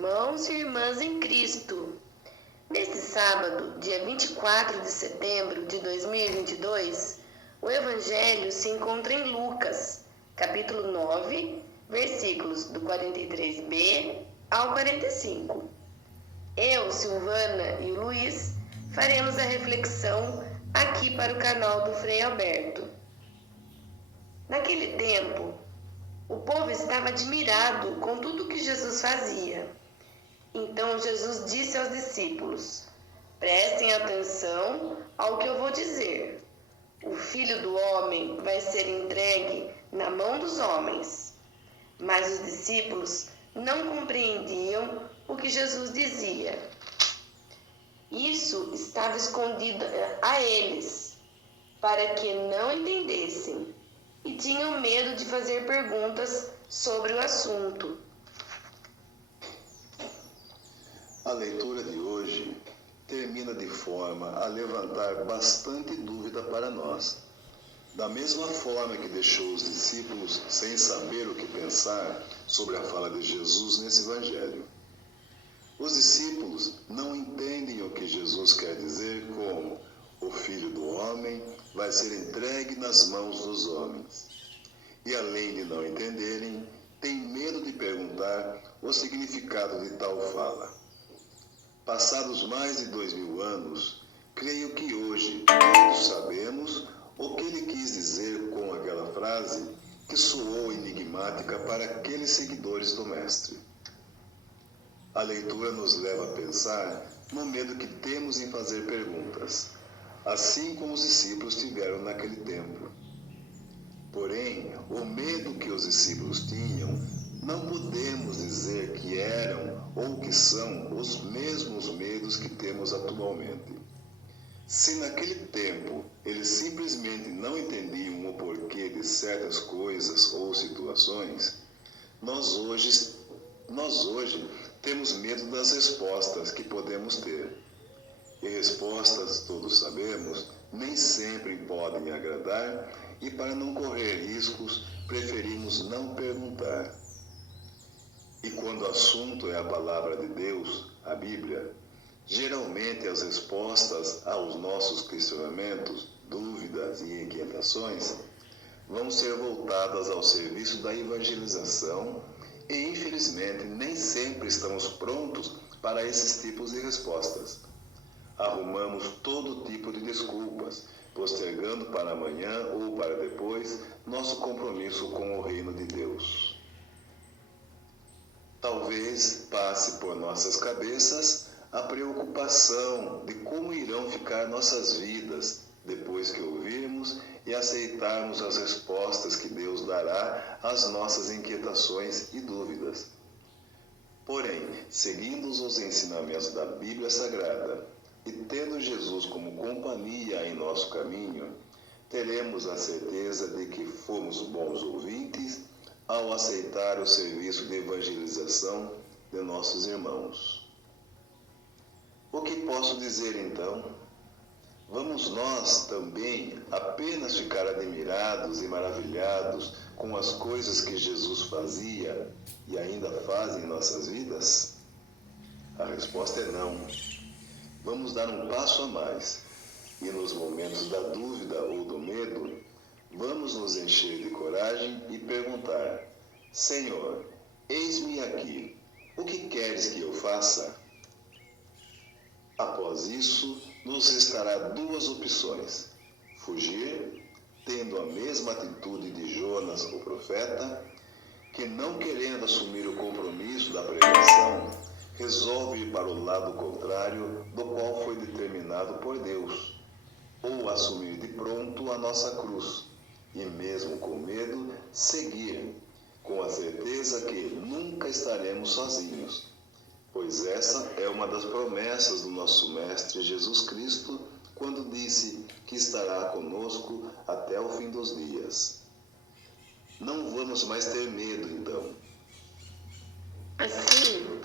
irmãos e irmãs em Cristo. Neste sábado, dia 24 de setembro de 2022, o Evangelho se encontra em Lucas, capítulo 9, versículos do 43b ao 45. Eu, Silvana e o Luiz faremos a reflexão aqui para o canal do Frei Alberto. Naquele tempo, o povo estava admirado com tudo que Jesus fazia. Então Jesus disse aos discípulos: prestem atenção ao que eu vou dizer. O Filho do Homem vai ser entregue na mão dos homens. Mas os discípulos não compreendiam o que Jesus dizia. Isso estava escondido a eles, para que não entendessem, e tinham medo de fazer perguntas sobre o assunto. A leitura de hoje termina de forma a levantar bastante dúvida para nós. Da mesma forma que deixou os discípulos sem saber o que pensar sobre a fala de Jesus nesse evangelho. Os discípulos não entendem o que Jesus quer dizer como o Filho do Homem vai ser entregue nas mãos dos homens. E além de não entenderem, têm medo de perguntar o significado de tal fala. Passados mais de 2000 anos, creio que hoje todos sabemos o que ele quis dizer com aquela frase que soou enigmática para aqueles seguidores do Mestre. A leitura nos leva a pensar no medo que temos em fazer perguntas, assim como os discípulos tiveram naquele tempo. Porém, o medo que os discípulos tinham, não podemos dizer que eram ou que são os mesmos medos que temos atualmente. Se naquele tempo eles simplesmente não entendiam o porquê de certas coisas ou situações, nós hoje temos medo das respostas que podemos ter. E respostas, todos sabemos, nem sempre podem agradar, e para não correr riscos, preferimos não perguntar. E quando o assunto é a palavra de Deus, a Bíblia, geralmente as respostas aos nossos questionamentos, dúvidas e inquietações vão ser voltadas ao serviço da evangelização e, infelizmente, nem sempre estamos prontos para esses tipos de respostas. Arrumamos todo tipo de desculpas, postergando para amanhã ou para depois nosso compromisso com o reino de Deus. Talvez passe por nossas cabeças a preocupação de como irão ficar nossas vidas depois que ouvirmos e aceitarmos as respostas que Deus dará às nossas inquietações e dúvidas. Porém, seguindo os ensinamentos da Bíblia Sagrada e tendo Jesus como companhia em nosso caminho, teremos a certeza de que fomos bons ouvintes ao aceitar o serviço de evangelização de nossos irmãos. O que posso dizer então? Vamos nós também apenas ficar admirados e maravilhados com as coisas que Jesus fazia e ainda faz em nossas vidas? A resposta é não. Vamos dar um passo a mais e nos momentos da dúvida ou do medo, vamos nos encher de coragem e perguntar: Senhor, eis-me aqui, o que queres que eu faça? Após isso, nos restará duas opções: fugir, tendo a mesma atitude de Jonas, o profeta, que não querendo assumir o compromisso da pregação, resolve ir para o lado contrário do qual foi determinado por Deus, ou assumir de pronto a nossa cruz, e mesmo com medo, seguir, com a certeza que nunca estaremos sozinhos, pois essa é uma das promessas do nosso Mestre Jesus Cristo, quando disse que estará conosco até o fim dos dias. Não vamos mais ter medo, então. Assim,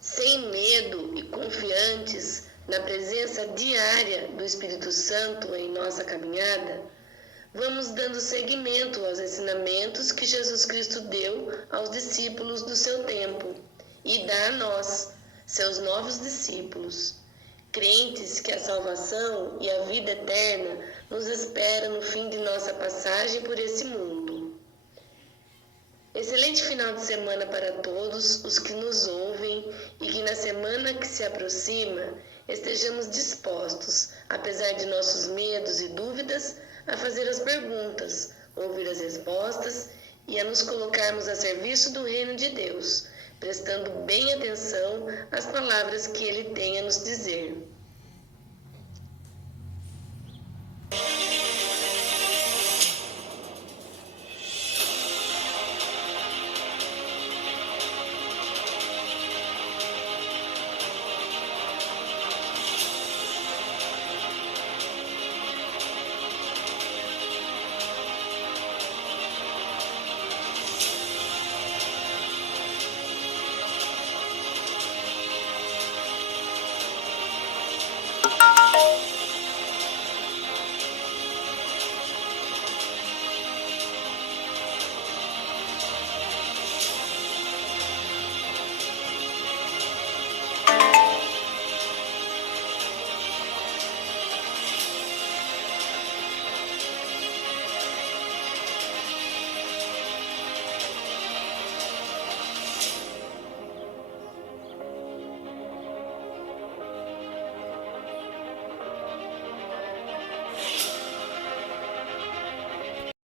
sem medo e confiantes na presença diária do Espírito Santo em nossa caminhada, vamos dando seguimento aos ensinamentos que Jesus Cristo deu aos discípulos do seu tempo e dá a nós, seus novos discípulos, crentes que a salvação e a vida eterna nos espera no fim de nossa passagem por esse mundo. Excelente final de semana para todos os que nos ouvem e que na semana que se aproxima estejamos dispostos, apesar de nossos medos e dúvidas, a fazer as perguntas, ouvir as respostas e a nos colocarmos a serviço do reino de Deus, prestando bem atenção às palavras que Ele tem a nos dizer.